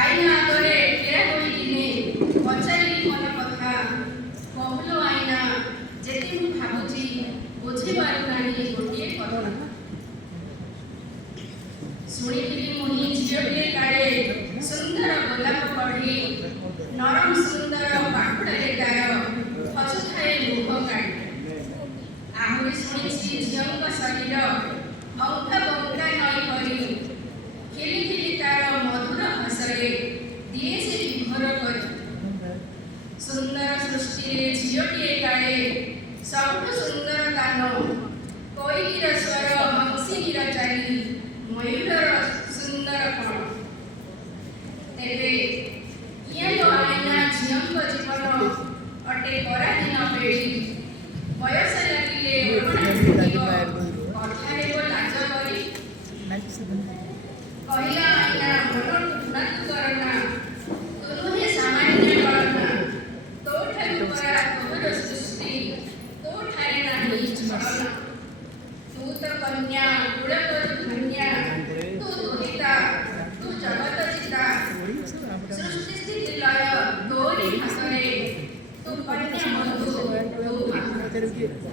आईना आगे ठिया होई दिने पचारिली मन कथा कहलो आईना जेते मु भाबुची बुझी पारु नाही गोटिए कथा सुनिथिली मुहि झियोटिए काळे सुंदर गोलाप कढी नरम सुंदर पाखुड़े तार हसुथाए मुख काढ़ी आहुरी शुणिछि झियोंक शरीर अंका बंका नई करी खिली खिली तार मधुर हसरे दिए से विभोर करी सुंदर सृष्टि रे झियोटिए काळे सबुठ सुंदर गान कोइलीर स्वर हंसिनीर चाली मयूर सुंदर कण तेबे कियालो आईना झियोंक जीवन अटे पराधीन पेढ़ी बयस लागिले कथारे लाज करी कहला आईना मन गुणात करना तू नुहे सामान्य करना तो ठारू परा तोहर सृष्टि तो ठारे नाही छलना तू तो कन्या कुलपति कन्या तू दुहिता तू जगत चिता सृष्टि स्थिति लय तोरी हसरे तू कन्या बंधु तू